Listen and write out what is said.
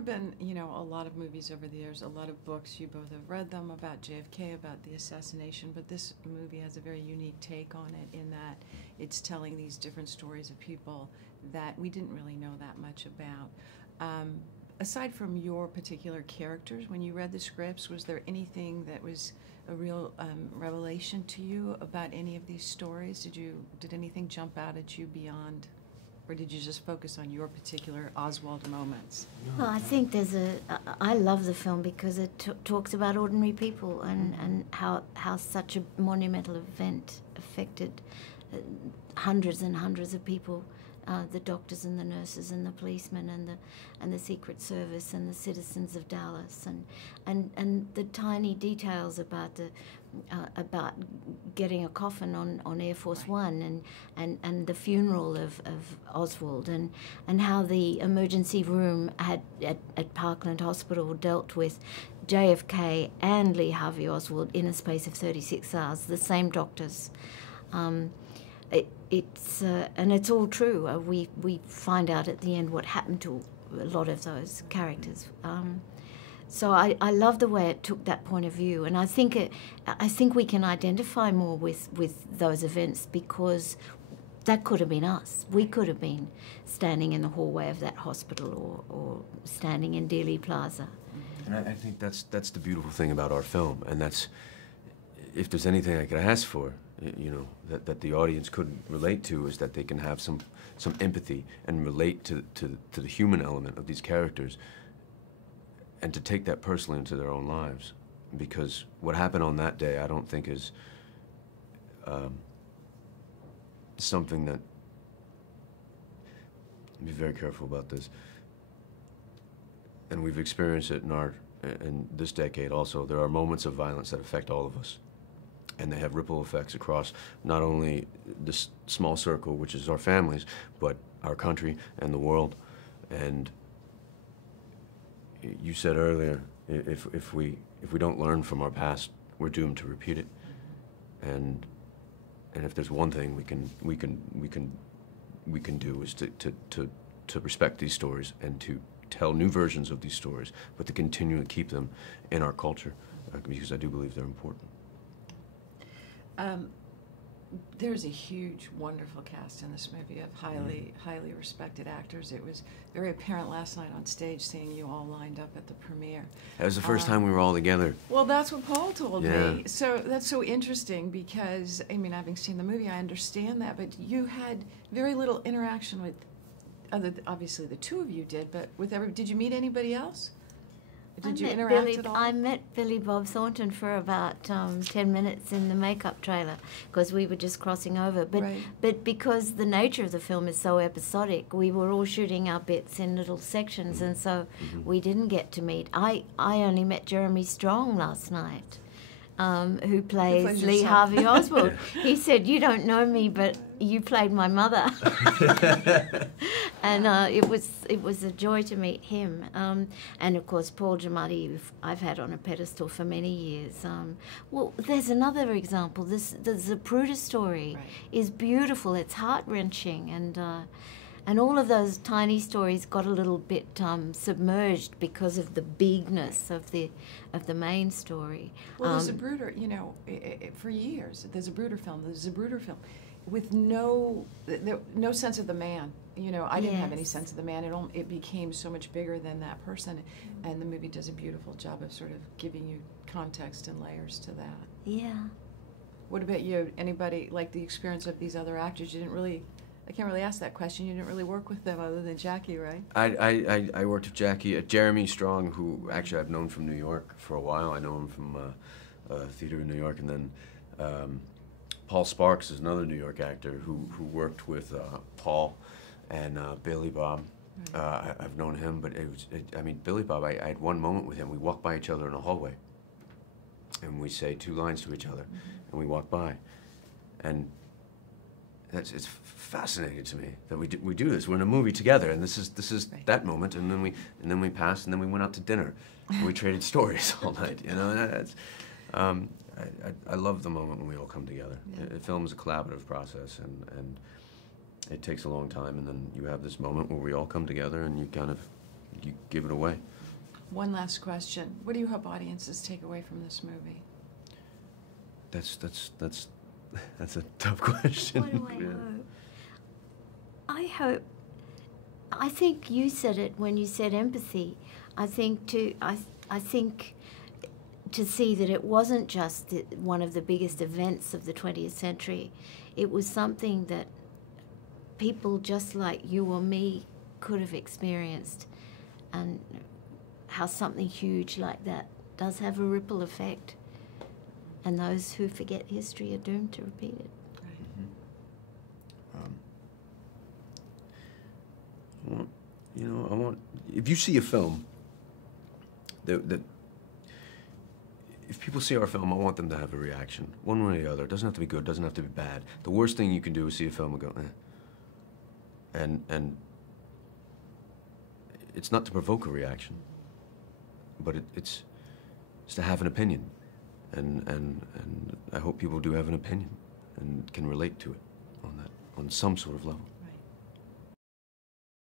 have been, you know, a lot of movies over the years, a lot of books. You both have read them about JFK, about the assassination, but this movie has a very unique take on it in that it's telling these different stories of people that we didn't really know that much about. Aside from your particular characters, when you read the scripts, was there anything that was a real revelation to you about any of these stories? Did anything jump out at you beyond, or did you just focus on your particular Oswald moments? Well, I think I love the film because it talks about ordinary people and how such a monumental event affected hundreds and hundreds of people. The doctors and the nurses and the policemen and the Secret Service and the citizens of Dallas and the tiny details about getting a coffin on Air Force One and the funeral of Oswald and how the emergency room at Parkland Hospital dealt with JFK and Lee Harvey Oswald in a space of 36 hours, the same doctors. And it's all true. We find out at the end what happened to a lot of those characters. So I love the way it took that point of view, and I think we can identify more with those events because that could have been us. We could have been standing in the hallway of that hospital or standing in Dealey Plaza. And I think that's the beautiful thing about our film, and that's, if there's anything I could ask for, you know, that the audience could relate to, is that they can have some empathy and relate to the human element of these characters and to take that personally into their own lives. Because what happened on that day, I don't think is something that, be very careful about this, and we've experienced it in this decade also. There are moments of violence that affect all of us. And they have ripple effects across not only this small circle, which is our families, but our country and the world. And you said earlier, if we don't learn from our past, we're doomed to repeat it. And if there's one thing we can do is to respect these stories and to tell new versions of these stories, but to continually keep them in our culture, because I do believe they're important. There's a huge, wonderful cast in this movie of highly respected actors. It was very apparent last night on stage seeing you all lined up at the premiere. That was the first time we were all together. Well, that's what Paul told me. So that's so interesting because, I mean, having seen the movie, I understand that, but you had very little interaction with, obviously the two of you did, but did you meet anybody else? Did you interact at all? I met Billy Bob Thornton for about 10 minutes in the makeup trailer because we were just crossing over. But because the nature of the film is so episodic, we were all shooting our bits in little sections, and so we didn't get to meet. I only met Jeremy Strong last night, who plays Lee Harvey Oswald. He said, "You don't know me, but you played my mother." And it was a joy to meet him. And of course, Paul Giamatti, I've had on a pedestal for many years. Well, there's another example. The Zapruder story is beautiful. It's heart-wrenching, and all of those tiny stories got a little bit submerged because of the bigness of the main story. Well, the Zapruder, you know, for years, the Zapruder film, with no sense of the man. You know, I didn't have any sense of the man. It became so much bigger than that person, and the movie does a beautiful job of sort of giving you context and layers to that. Yeah. What about you? Anybody, like the experience of these other actors, you didn't really, I can't really ask that question, you didn't really work with them other than Jacki, right? I worked with Jacki. Jeremy Strong, who actually I've known from New York for a while. I know him from theater in New York, and then Paul Sparks is another New York actor who worked with Paul and Billy Bob. I've known him, but I mean, Billy Bob, I had one moment with him. We walked by each other in a hallway, and we say two lines to each other, and we walk by. And it's fascinating to me that we do this. We're in a movie together, and this is that moment, and then we passed, and then we went out to dinner, and we traded stories all night. You know, that's, I love the moment when we all come together. Yeah. Film is a collaborative process, and it takes a long time, and then you have this moment where we all come together, and you kind of you give it away. One last question. What do you hope audiences take away from this movie? That's a tough question. What do I hope? I think you said it when you said empathy. I think to see that it wasn't just one of the biggest events of the 20th century. It was something that people just like you or me could have experienced, and how something huge like that does have a ripple effect, and those who forget history are doomed to repeat it. I want, if you see a film, that if people see our film, I want them to have a reaction, one way or the other. It doesn't have to be good, it doesn't have to be bad. The worst thing you can do is see a film and go, eh. And it's not to provoke a reaction, but it's to have an opinion. And I hope people do have an opinion and can relate to it on some sort of level.